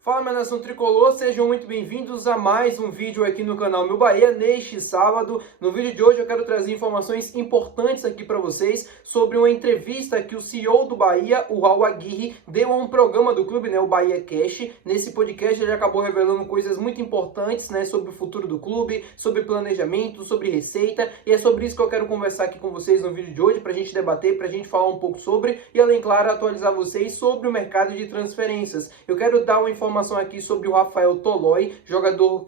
Fala, minha nação tricolor, sejam muito bem-vindos a mais um vídeo aqui no canal Meu Bahia neste sábado. No vídeo de hoje eu quero trazer informações importantes aqui para vocês sobre uma entrevista que o CEO do Bahia, o Raul Aguirre, deu a um programa do clube, o Bahia Cash. Nesse podcast ele acabou revelando coisas muito importantes, sobre o futuro do clube, sobre planejamento, sobre receita, e é sobre isso que eu quero conversar aqui com vocês no vídeo de hoje, para a gente debater, para a gente falar um pouco sobre, e além, claro, atualizar vocês sobre o mercado de transferências. Eu quero dar uma informação aqui sobre o Rafael Toloi,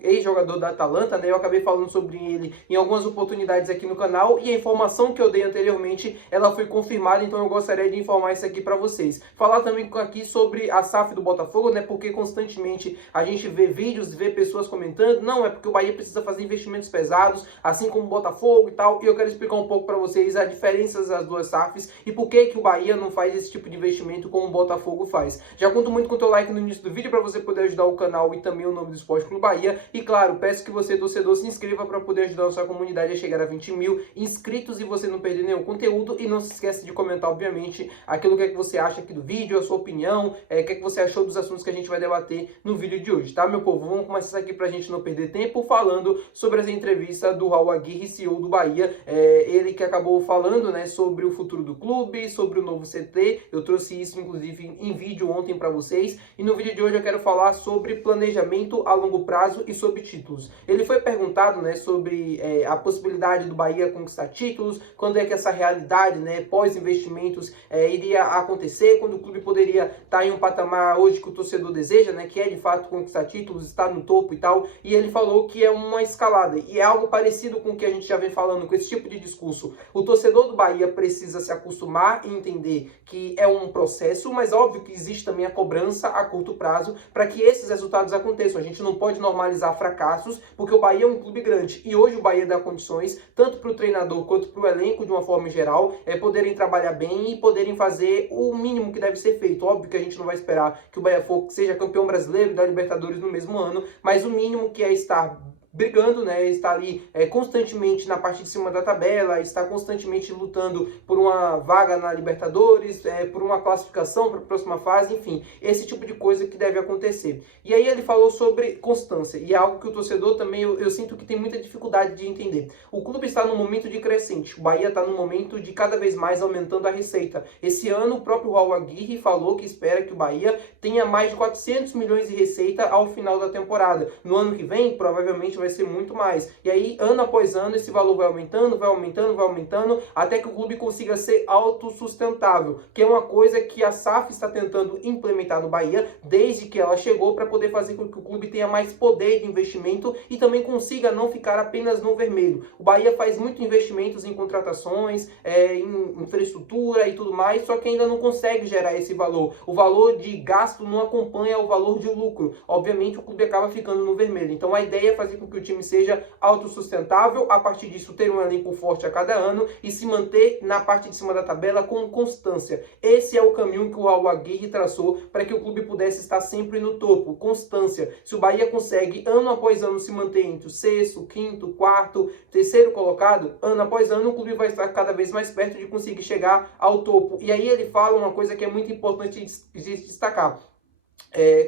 ex-jogador da Atalanta, Eu acabei falando sobre ele em algumas oportunidades aqui no canal, e a informação que eu dei anteriormente, ela foi confirmada, então eu gostaria de informar isso aqui para vocês. Falar também aqui sobre a SAF do Botafogo, porque constantemente a gente vê vídeos, vê pessoas comentando, não, é porque o Bahia precisa fazer investimentos pesados, assim como o Botafogo e tal, e eu quero explicar um pouco para vocês a diferença das duas SAFs e por que o Bahia não faz esse tipo de investimento como o Botafogo faz. Já conto muito com o teu like no início do vídeo para você poder ajudar o canal e também o nome do Esporte Clube Bahia. E claro, peço que você, torcedor, se inscreva para poder ajudar a nossa comunidade a chegar a 20 mil inscritos e você não perder nenhum conteúdo. E não se esqueça de comentar, obviamente, aquilo que você acha aqui do vídeo, a sua opinião, o que você achou dos assuntos que a gente vai debater no vídeo de hoje, tá, meu povo? Vamos começar aqui para a gente não perder tempo falando sobre essa entrevista do Raul Aguirre, CEO do Bahia. Ele que acabou falando, sobre o futuro do clube, sobre o novo CT. Eu trouxe isso, inclusive, em vídeo ontem para vocês. E no vídeo de hoje eu quero falar sobre planejamento a longo prazo e sobre títulos. Ele foi perguntado, sobre a possibilidade do Bahia conquistar títulos, quando é que essa realidade, pós-investimentos, iria acontecer, quando o clube poderia estar em um patamar hoje que o torcedor deseja, que é de fato conquistar títulos, estar no topo e tal. E ele falou que é uma escalada, e é algo parecido com o que a gente já vem falando com esse tipo de discurso. O torcedor do Bahia precisa se acostumar e entender que é um processo, mas óbvio que existe também a cobrança a curto prazo para que esses resultados aconteçam. A gente não pode normalizar fracassos, porque o Bahia é um clube grande e hoje o Bahia dá condições, tanto para o treinador quanto para o elenco de uma forma geral, poderem trabalhar bem e poderem fazer o mínimo que deve ser feito. Óbvio que a gente não vai esperar que o Bahia seja campeão brasileiro da Libertadores no mesmo ano, mas o mínimo que é estar brigando, está ali constantemente na parte de cima da tabela, está constantemente lutando por uma vaga na Libertadores, por uma classificação para a próxima fase, enfim, esse tipo de coisa que deve acontecer. E aí ele falou sobre constância, e é algo que o torcedor também, eu sinto que tem muita dificuldade de entender. O clube está num momento de crescente, o Bahia está num momento de cada vez mais aumentando a receita. Esse ano o próprio Raul Aguirre falou que espera que o Bahia tenha mais de 400 milhões de receita ao final da temporada. No ano que vem, provavelmente vai ser muito mais. E aí, ano após ano, esse valor vai aumentando, vai aumentando, vai aumentando, até que o clube consiga ser autossustentável, que é uma coisa que a SAF está tentando implementar no Bahia desde que ela chegou, para poder fazer com que o clube tenha mais poder de investimento e também consiga não ficar apenas no vermelho. O Bahia faz muito investimentos em contratações, em infraestrutura e tudo mais, só que ainda não consegue gerar esse valor. O valor de gasto não acompanha o valor de lucro. Obviamente, o clube acaba ficando no vermelho. Então, a ideia é fazer com que o time seja autossustentável, a partir disso ter um elenco forte a cada ano e se manter na parte de cima da tabela com constância. Esse é o caminho que o Raul Aguirre traçou para que o clube pudesse estar sempre no topo, constância. Se o Bahia consegue ano após ano se manter entre o sexto, quinto, quarto, terceiro colocado, ano após ano o clube vai estar cada vez mais perto de conseguir chegar ao topo. E aí ele fala uma coisa que é muito importante de destacar.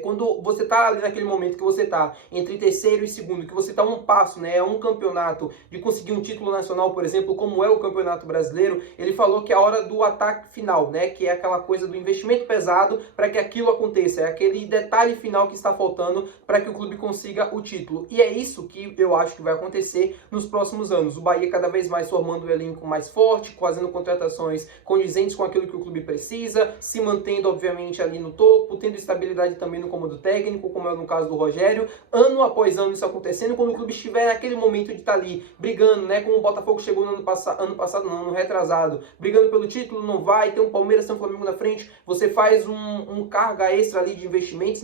Quando você está ali naquele momento que você está entre terceiro e segundo, que você está um passo, um campeonato de conseguir um título nacional, por exemplo, como é o Campeonato Brasileiro, ele falou que é a hora do ataque final, que é aquela coisa do investimento pesado para que aquilo aconteça, é aquele detalhe final que está faltando para que o clube consiga o título. E é isso que eu acho que vai acontecer nos próximos anos. O Bahia cada vez mais formando um elenco mais forte, fazendo contratações condizentes com aquilo que o clube precisa, se mantendo, obviamente, ali no topo, tendo estabilidade também no comando técnico, como é no caso do Rogério, ano após ano isso acontecendo, quando o clube estiver naquele momento de estar ali, brigando, como o Botafogo chegou no ano retrasado, brigando pelo título, não vai, tem um Palmeiras, tem um Flamengo na frente, você faz um carga extra ali de investimentos,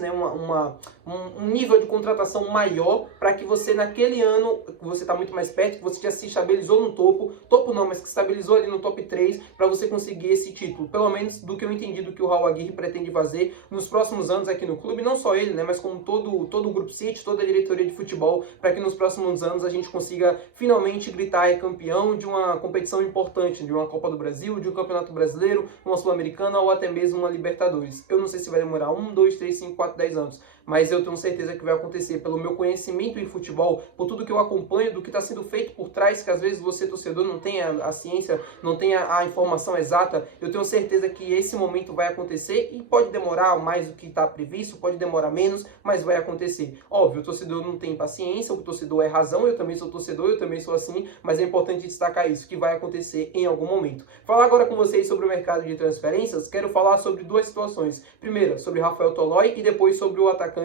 um nível de contratação maior, para que você naquele ano, você está muito mais perto, que você já se estabilizou no topo não, mas que estabilizou ali no top 3, para você conseguir esse título, pelo menos do que eu entendi do que o Raul Aguirre pretende fazer nos próximos anos, aqui no clube, não só ele, né, mas como todo o Grupo City, toda a diretoria de futebol, para que nos próximos anos a gente consiga finalmente gritar campeão de uma competição importante, de uma Copa do Brasil, de um Campeonato Brasileiro, uma Sul-Americana ou até mesmo uma Libertadores. Eu não sei se vai demorar 1, 2, 3, 5, 4, 10 anos, mas eu tenho certeza que vai acontecer pelo meu conhecimento em futebol, por tudo que eu acompanho, do que está sendo feito por trás, que às vezes você, torcedor, não tem a ciência, não tem a informação exata. Eu tenho certeza que esse momento vai acontecer e pode demorar mais do que está previsto, pode demorar menos, mas vai acontecer. Óbvio, o torcedor não tem paciência, o torcedor é razão, eu também sou torcedor, eu também sou assim, mas é importante destacar isso, que vai acontecer em algum momento. Falar agora com vocês sobre o mercado de transferências, quero falar sobre duas situações. Primeiro, sobre Rafael Tolói e depois sobre o atacante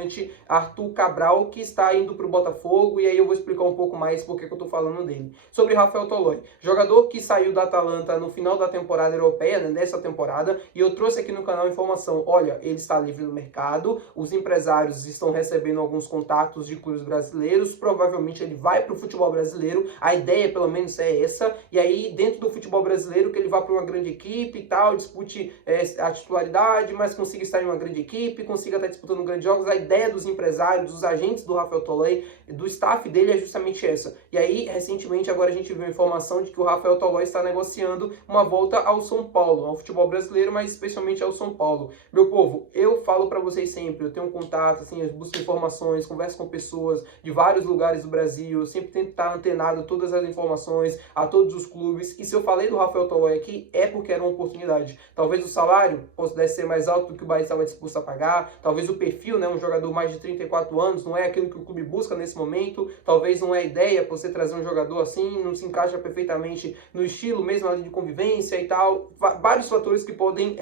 Arthur Cabral, que está indo para o Botafogo, e aí eu vou explicar um pouco mais porque que eu estou falando dele. Sobre Rafael Tolói, jogador que saiu da Atalanta no final da temporada europeia, né, dessa temporada, e eu trouxe aqui no canal informação, olha, ele está livre no mercado, os empresários estão recebendo alguns contatos de clubes brasileiros, provavelmente ele vai para o futebol brasileiro, a ideia pelo menos é essa, e aí dentro do futebol brasileiro que ele vá para uma grande equipe e tal, dispute a titularidade, mas consiga estar em uma grande equipe, consiga estar disputando grandes jogos. A ideia dos empresários, dos agentes do Rafael Tolói, do staff dele é justamente essa. E aí, recentemente, agora a gente viu a informação de que o Rafael Tolói está negociando uma volta ao São Paulo, ao futebol brasileiro, mas especialmente ao São Paulo. Meu povo, eu falo para vocês sempre, eu tenho um contato, assim, eu busco informações, converso com pessoas de vários lugares do Brasil, eu sempre tento estar antenado a todas as informações, a todos os clubes, e se eu falei do Rafael Tolói aqui, é porque era uma oportunidade. Talvez o salário pudesse ser mais alto do que o Bahia estava disposto a pagar, talvez o perfil, né, um jogador mais de 34 anos, não é aquilo que o clube busca nesse momento, talvez não é a ideia para você trazer um jogador assim, não se encaixa perfeitamente no estilo mesmo ali de convivência e tal, vários fatores que podem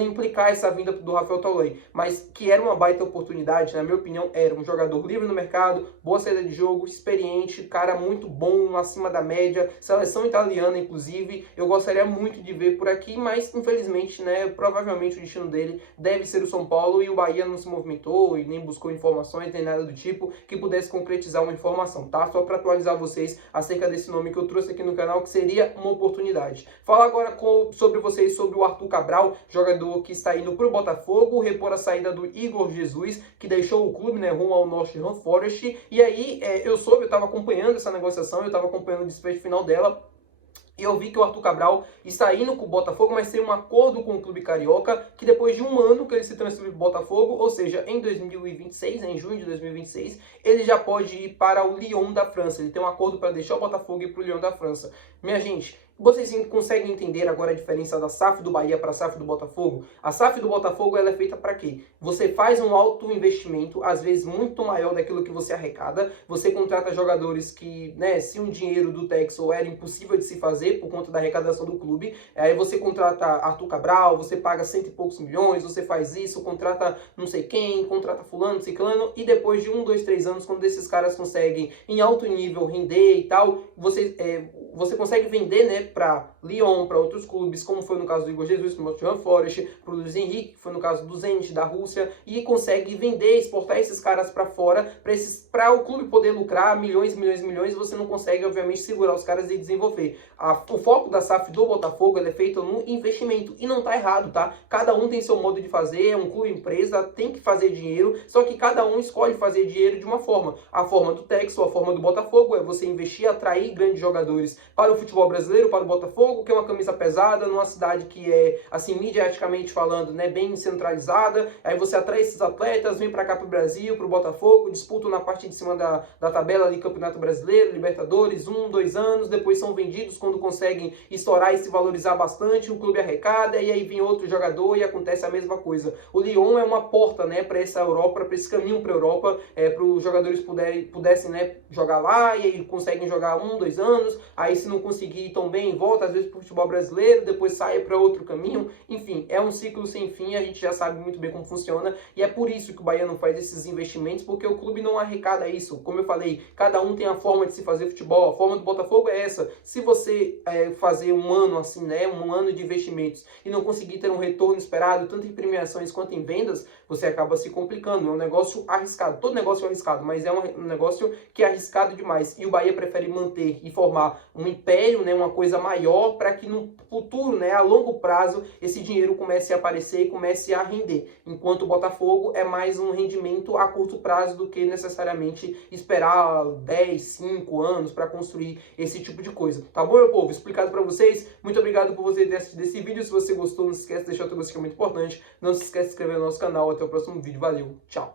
implicar essa vinda do Rafael Tolói, mas que era uma baita oportunidade, na minha opinião, era um jogador livre no mercado, boa saída de jogo, experiente, cara muito bom, acima da média, seleção italiana, inclusive, eu gostaria muito de ver por aqui, mas infelizmente, né, provavelmente o destino dele deve ser o São Paulo e o Bahia não se movimentou e nem buscou informações, nem nada do tipo, que pudesse concretizar uma informação, tá? Só para atualizar vocês acerca desse nome que eu trouxe aqui no canal, que seria uma oportunidade. Falar agora sobre o Arthur Cabral, jogador que está indo para o Botafogo, repor a saída do Igor Jesus, que deixou o clube, né, rumo ao Nottingham Forest. E aí, eu estava acompanhando essa negociação, eu estava acompanhando o desfecho final dela, e eu vi que o Arthur Cabral está indo com o Botafogo, mas tem um acordo com o clube carioca, que depois de um ano que ele se transferiu para o Botafogo, ou seja, em 2026, em junho de 2026, ele já pode ir para o Lyon da França. Ele tem um acordo para deixar o Botafogo e ir para o Lyon da França. Minha gente, vocês conseguem entender agora a diferença da SAF do Bahia para a SAF do Botafogo? A SAF do Botafogo ela é feita para quê? Você faz um alto investimento, às vezes muito maior daquilo que você arrecada, você contrata jogadores que, né, se um dinheiro do Texel era impossível de se fazer por conta da arrecadação do clube, aí você contrata Arthur Cabral, você paga cento e poucos milhões, você faz isso, contrata não sei quem, contrata fulano, ciclano, e depois de 1, 2, 3 anos, quando esses caras conseguem em alto nível render e tal, você consegue vender, né, para Lyon, para outros clubes, como foi no caso do Igor Jesus, no Nottingham Forest, para o Luiz Henrique, que foi no caso do Zenit, da Rússia, e consegue vender, exportar esses caras para fora, para o clube poder lucrar milhões, milhões, milhões, você não consegue, obviamente, segurar os caras e desenvolver. O foco da SAF do Botafogo é feito no investimento, e não tá errado, tá? Cada um tem seu modo de fazer, é um clube empresa, tem que fazer dinheiro, só que cada um escolhe fazer dinheiro de uma forma. A forma do Texel, a forma do Botafogo, é você investir, atrair grandes jogadores para o futebol brasileiro, para o Botafogo, que é uma camisa pesada, numa cidade que é, assim, midiaticamente falando, né, bem centralizada. Aí você atrai esses atletas, vem para cá para o Brasil, para o Botafogo, disputam na parte de cima da tabela ali, Campeonato Brasileiro, Libertadores, 1, 2 anos, depois são vendidos quando conseguem estourar e se valorizar bastante, o clube arrecada, e aí vem outro jogador e acontece a mesma coisa. O Lyon é uma porta, né, para essa Europa, para esse caminho para a Europa, para os jogadores pudessem, né, jogar lá, e aí conseguem jogar 1, 2 anos, aí se não conseguir tão bem, volta às vezes para o futebol brasileiro, depois sai para outro caminho, enfim, é um ciclo sem fim, a gente já sabe muito bem como funciona, e é por isso que o Bahia não faz esses investimentos, porque o clube não arrecada isso. Como eu falei, cada um tem a forma de se fazer futebol, a forma do Botafogo é essa. Se você fazer um ano assim, né, um ano de investimentos, e não conseguir ter um retorno esperado, tanto em premiações quanto em vendas, você acaba se complicando. É um negócio arriscado. Todo negócio é arriscado, mas é um negócio que é arriscado demais. E o Bahia prefere manter e formar um império, né, uma coisa maior, para que no futuro, né, a longo prazo, esse dinheiro comece a aparecer e comece a render. Enquanto o Botafogo é mais um rendimento a curto prazo do que necessariamente esperar 10, 5 anos para construir esse tipo de coisa. Tá bom, meu povo? Explicado para vocês. Muito obrigado por você ter assistido esse vídeo. Se você gostou, não se esquece de deixar o teu gostei, que é muito importante. Não se esquece de se inscrever no nosso canal. Até o próximo vídeo. Valeu, tchau!